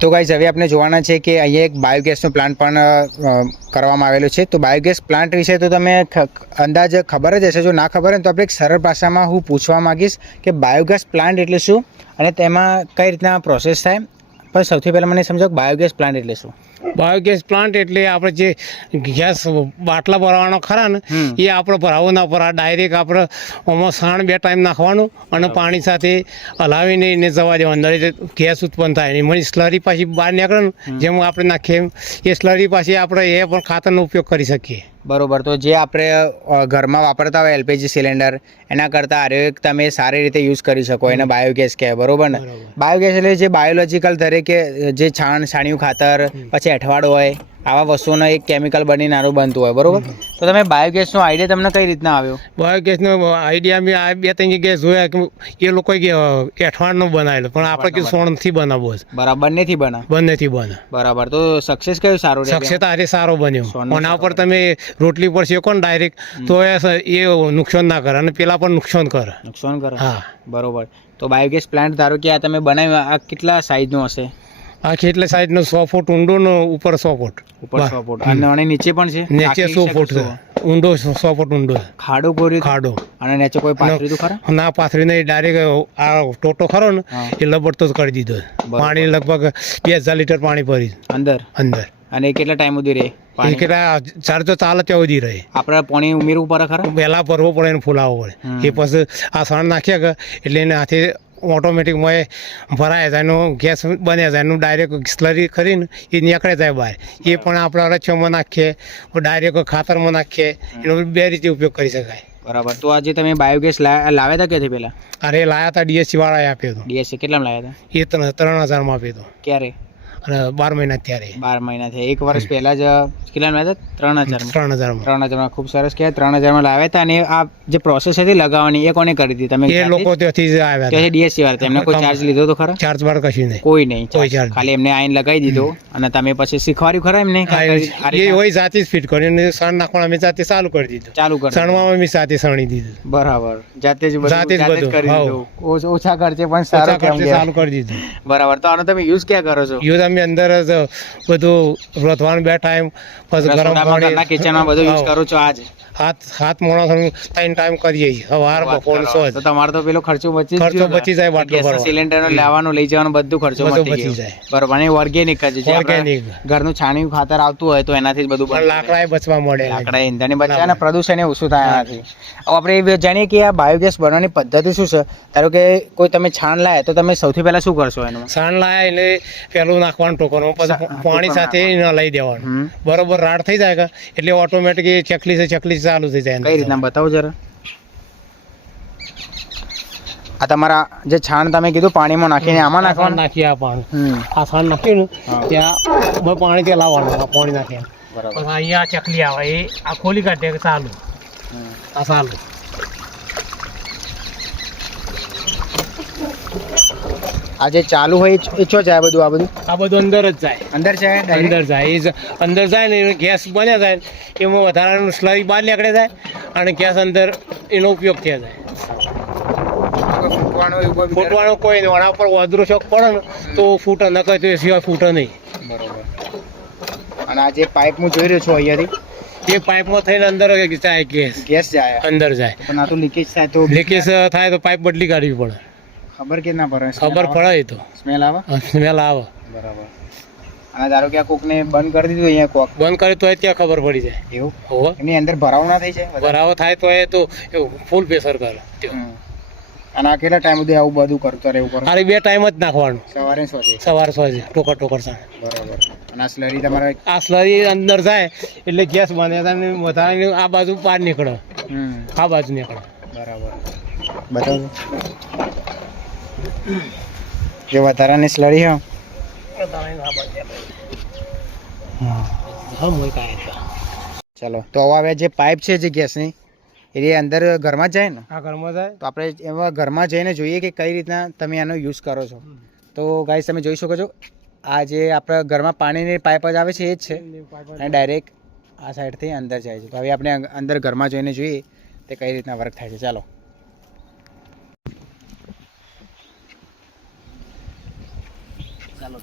તો ગાઈઝ હવે આપણે જોવાના છે કે અહીંયા એક બાયોગેસનો પ્લાન્ટ પણ કરવામાં આવેલો છે. તો બાયોગેસ પ્લાન્ટ વિશે તો તમે અંદાજ ખબર જ હશે. જો ના ખબર હોય તો આપણે એક સરળ ભાષામાં હું પૂછવા માંગીશ કે બાયોગેસ પ્લાન્ટ એટલે શું? અને તેમાં કઈ રીતના પ્રોસેસ થાય? પણ સૌથી પહેલાં મને સમજો બાયોગેસ પ્લાન્ટ એટલે શું? બાયોગેસ પ્લાન્ટ એટલે આપણે જે ગેસ બાટલા ભરવાનો ખરા ને એ આપણે ભરાવો ના ભરા ડાયરેક્ટ આપણે આમાં સાણ બે ટાઈમ નાખવાનું અને પાણી સાથે હલાવીને એને જવા દેવાનું. દરેક ગેસ ઉત્પન્ન થાય એમાં સ્લરી પાછી બહાર નીકળે ને જેમ આપણે નાખીએ એમ એ સ્લરી પાછી આપણે એ પણ ખાતરનો ઉપયોગ કરી શકીએ. બરોબર. તો જે આપણે ઘરમાં વાપરતા હોય એલપીજી સિલિન્ડર એના કરતાં આરોગ્ય તમે સારી રીતે યુઝ કરી શકો. એને બાયોગેસ કહેવાય બરોબર ને? બાયોગેસ એટલે જે બાયોલોજીકલ તરીકે જે છાણ છાણિયું ખાતર પછી અઠવાડ હોય આવા વસ્તુનો એક કેમિકલ બની નાનું બનતું હોય બરોબર? તો તમે બાયોગેસનો આઈડિયા તમને કઈ રીતના આવ્યો? બાયોગેસનો આઈડિયા મેં આ બે ત્રણ ગેસ જોયા કે એ લોકોએ એઠવાડનો બનાવેલો પણ આપણે કે સોણથી બનાવવો છે. બરાબર બંનેથી બના બંનેથી બના બરાબર તો સક્સેસ કયો સારું સક્સેસ હારે સારો બન્યો. એના ઉપર તમે રોટલી પર શેકો ને ડાયરેક્ટ તો એ નુકસાન ના કરે અને પેલા પણ નુકસાન કરે. નુકસાન કરે? હા. બરોબર. તો બાયોગેસ પ્લાન્ટ ધારો કે આ તમે બનાવ્યું આ કેટલા સાઈઝનો હશે? આ કેટલા સાઈડનો સો ફૂટ ઊંડો નો ઉપર સો ફૂટ. ઉપર સો ફૂટ. અને અને નીચે પણ છે? નીચે સો ફૂટ છે. ઊંડો સો ફૂટ ઊંડો છે. ખાડો કોરી? ખાડો. અને નીચે કોઈ પાથરી તો ખરા? ના પાથરી નહીં. ડાયરેક્ટ આ ટોટો ખરો ને એ લબડતો જ કરી દીધો પાણી લગભગ બે હજાર લીટર પાણી ભરી અંદર? અંદર. અને કેટલા ટાઈમ સુધી રહે? એ કેટલા ચારસો ચાલે ત્યાં સુધી રહે. આપણે પાણી ઉમેરવું પડે ખરા? પહેલાં ભરવો પડે એને ફૂલાવવો પડે. એ પછી આ સણ નાખ્યા કે એટલે એને હાથે ઓટોમેટિકમાં એ ભરાય જાય એનો ગેસ બને જાય એનું ડાયરેક્ટ સ્લરી કરીને એ નીકળે જાય બહાર. એ પણ આપણે અરચ્યોમાં નાખીએ ડાયરેક્ટ ખાતરમાં નાખીએ એનો બે રીતે ઉપયોગ કરી શકાય. બરાબર. તો આજે તમે બાયોગેસ લાવ્યા હતા ક્યાંથી પહેલાં? અરે લાવ્યા લાયા હતા ડીએસસી વાળાએ આપ્યો હતો. ડીએસસી કેટલામાં લાવ્યા હતા? એ ત્રણ ત્રણ હજારમાં આપ્યો હતો. ક્યારે? બાર મહિના ત્યારે. બાર મહિના થયા. એક વર્ષ પહેલા જ કેટલામાં લાવ્યા હતા? ત્રણ હજાર ત્રણ હજાર ત્રણ હજારમાં ખૂબ સરસ કહેવાય. ત્રણ હજારમાં લાવ્યા હતા અને આ જે પ્રોસેસ હતી લગાવવાની એ કોને કરી હતી તમે એ લોકો ત્યાંથી જ આવ્યા હતા. ડીએસસી વાળા. એમને કોઈ ચાર્જ લીધો તો ખરા? ચાર્જ બાર કશું નહીં. કોઈ નહીં. કોઈ charge ખાલી એમને આઈન લગાવી દીધો અને તમે પછી શીખવાડ્યું ખરા એમને? કે કરી- એ હોય જાતે જ ફિટ કર્યું. અને સણ નાખવાનું અમે જાતે ચાલુ કરી દીધું. ચાલુ કરી સણવામાં અમે સાથે સણી દીધું. બરાબર. જાતે જ જાતે જ બધું, કરી દીધું. ઓછા ખર્ચે પણ સારું કરી દીધું. બરાબર. તો આનો તમે યુઝ ક્યાં કરો છો? યુઝ અમે અંદર જ બધું રોધવાનું બે ટાઈમ પછી ગરમ પાણી. કિચનમાં બધું યુઝ. કરો છો આજ. હાથ હાથ મોણસ ત્રણ ટાઈમ કરીએ સવાર બપોર. સોજ તો તમારો તો પેલો ખર્ચો બચી ખર્ચો બચી જાય બાટલો ભરવા. સિલિન્ડરનો લેવાનું લઈ જવાનું બધું ખર્ચો બચી જાય. બરોબર અને ઓર્ગેનિક જ છે. ઓર્ગેનિક ઘરનું છાણિયું ખાતર આવતું હોય તો એનાથી જ બધું બની જાય. બચવા મળે. લાકડા ઈંધણ બચે અને પ્રદૂષણ એ ઓછું થાય એનાથી આપણે જાણીએ કે આ બાયોગેસ બનવાની પદ્ધતિ શું છે? ધારો કે કોઈ તમે છાણ લાયા તો તમે સૌથી પહેલા શું કરશો એનું? છાણ લાયા એટલે પેલું નાખવાનું ટોકરમાં પછી પાણી સાથે એને લઈ દેવાનું. બરોબર રાડ થઈ જાય કે? એટલે ઓટોમેટિક એ ચકલી છે ચકલી ચાલુ થઈ જાય કઈ રીતના બતાવો જરા? આ તમારા જે છાણ તમે કીધું પાણીમાં નાખીને આમાં નાખવાનું? નાખીએ આ પાણી. આ છાણ નાખ્યું ને ત્યાં પાણી ત્યાં લાવવાનું આ પાણી બરાબર. અહીંયા ચકલી આવે એ આ ખોલી કાઢે ચાલુ? આ ચાલુ. આ જે ચાલુ હોય એ ચ- જાય બધું આ બધું? આ બધું અંદર જ જાય. અંદર જાય અંદર જાય. એ અંદર જાય ને એનો ગેસ બન્યા જાય. એમાં વધારાનું સ્લરી બહાર નીકળે જાય અને ગેસ અંદર એનો ઉપયોગ થયા જાય. કોઈ ફૂટવાનું કોઈ ફૂટવાનો કોઈ નહીં. વણા પર વધુ શોખ પડે ને તો ફૂટે ન કહે તો એ સિવાય ફૂટે નહીં. બરોબર. અને આ જે પાઇપ હું જોઈ રહ્યો છું અહીંયાથી એ પાઇપમાં થઈને અંદર જાય ગેસ ગેસ જાય. અંદર જાય. પણ આ તો લીકેજ થાય તો લીકેજ થાય. તો પાઇપ બદલી કાઢવી પડે. ખબર કે ના પડે? ખબર પડે તો. સ્મેલ આવે? સ્મેલ આવે. બરાબર. અને ધારો કે આ કોકને બંધ કરી દીધું અહીંયા કોક. બંધ કરે તો ત્યાં ખબર પડી જાય. એવું? હોવે. એની અંદર ભરાવ ના થઈ જાય ભરાવો થાય તો એ તો ફૂલ પ્રેશર કરે. અને આ કેટલા ટાઈમ સુધી આવું બધું કરતો રહેવું પડે? ખાલી બે ટાઈમ જ નાખવાનું. સવારે સોજે સવારે સોજે ટોકર ટોકર સાંજ બરાબર. અને આ સ્લરી તમારે આ સ્લરી અંદર જાય એટલે ગેસ બને અને વધારે આ બાજુ પાર નીકળે. આ બાજુ નીકળે. બરાબર. બતાવો. જે વધારાની સ્લરી હા. ચલો તો હવે જે પાઇપ છે જે ગેસની એ અંદર ઘરમાં જાય ને? આ ઘરમાં જાય. તો આપણે એમાં ઘરમાં જઈને જોઈએ કે કઈ રીતના તમે આનો યુઝ કરો છો. તો ગાઈસ તમે જોઈ શકો છો આ જે આપણા ઘરમાં પાણીની પાઇપ જ આવે છે એ જ છે. અને ડાયરેક્ટ આ સાઈડથી અંદર જાય છે. તો હવે આપણે અંદર ઘરમાં જોઈને જોઈએ તે કઈ રીતના વર્ક થાય છે. ચાલો. ચાલો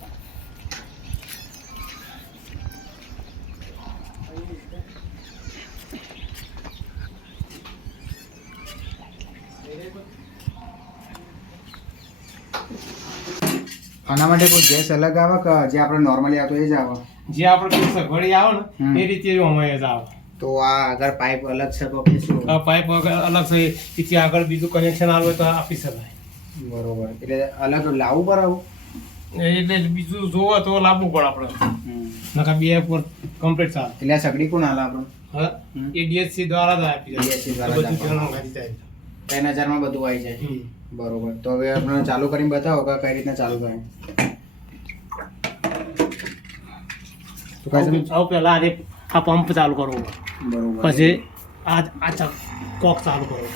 આના માટે કોઈ ગેસ અલગ આવે કે જે આપણે નોર્મલી આવતો એ જ આવે? જે આપણે કોઈ સગવડી આવે ને એ રીતે અમે જ આવે. તો આ આગળ પાઇપ અલગ છે તો શું આ પાઇપ અલગ છે પછી આગળ બીજું કનેક્શન આવે તો આપી શકાય બરોબર. એટલે અલગ લાવવું બરાબર? એટલે બીજું જોવો તો લાવવું પડે આપણે. નકા બે પર કમ્પ્લીટ થાય. એટલે આ સગડી કોણ હાલે આપણે? હા? એ ડીએસસી દ્વારા જ આપી DSC દ્વારા બધું પેલા જાય ત્રણ હજારમાં બધું આવી જાય. બરોબર. તો હવે આપણે ચાલુ કરીને બતાવો કે કઈ રીતના ચાલુ થાય. તો કાંઈ આવું પહેલા આજે આ પંપ ચાલુ કરવો. બરોબર. પછી આ આ ચક કોક ચાલુ કરવો.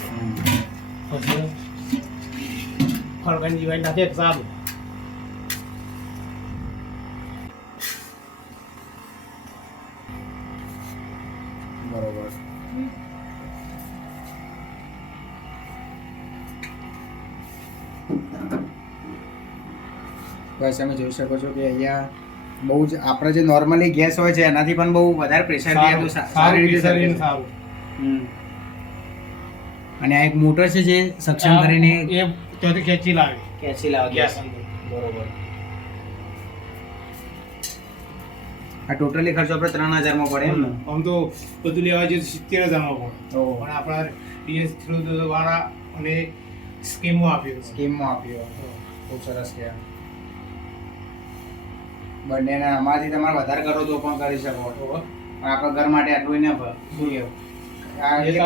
પછી ફળગાની દિવાળી નાખે એક બરોબર. બસ તમે જોઈ શકો છો કે અહીંયા બહુ જ આપણે જે નોર્મલી ગેસ હોય છે એનાથી પણ બહુ વધારે પ્રેશર દે તો સારી રીતે સારું. અને આ એક મોટર છે જે સક્ષમ કરીને એ ત્યાંથી ખેંચી લાવે. ખેંચી લાવે ગેસ બરોબર. આ ટોટલી ખર્ચો આપણે ત્રણ હજારમાં પડે એમ ને? આમ તો બધું લેવા જઈએ તો સિત્તેર હજારમાં પડે. પણ આપણા ડીએસ ખેડૂત વાળા અને સ્કીમો આપ્યો સ્કીમો આપ્યો ખૂબ સરસ કહેવાય બંનેના આમાંથી તમારે વધારે કરો તો પણ કરી શકો. પણ આપણા ઘર માટે આટલું ન શું કહેવું એક-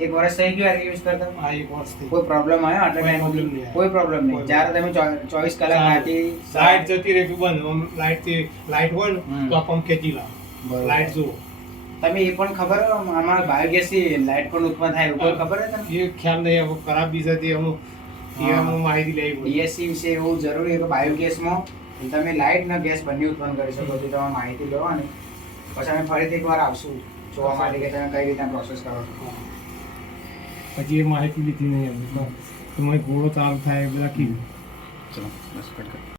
તો વર્ષ થઈ ગયું યુઝ કરતા? આ એક વર્ષથી. કોઈ પ્રોબ્લેમ આવ્યો? આટલા કોઈ time નહીં. કોઈ પ્રોબ્લેમ નહીં. જ્યારે તમે ચો- ચોવીસ કલાક સારું. રાતી લાઈટ જતી રહે બંધ. લાઈટથી લાઈટ હોય ને હમ. તો પંપ ખેંચી લાવે લાઈટ જુઓ. તમે એ પણ ખબર આમાં બાયોગેસથી લાઇટ પણ ઉત્પન્ન થાય એવું ખબર છે તમને? એ ખ્યાલ નહીં હવે ખરાબ બી હતી અમુક એ હા. અમુક માહિતી લેવી પડે વિશે એવું જરૂરી કે બાયોગેસમાં તમે લાઇટ ને ગેસ બંને ઉત્પન્ન કરી શકો છો. તમે માહિતી લેવાની. પછી અમે ફરીથી એકવાર આવશું. જોવા માટે કે તમે કઈ રીતના પ્રોસેસ કરો છો? પછી એ માહિતી લીધી નહીં તમારે ઘોડો ચાલુ થાય બધા કીધું. ચલો બસ કટ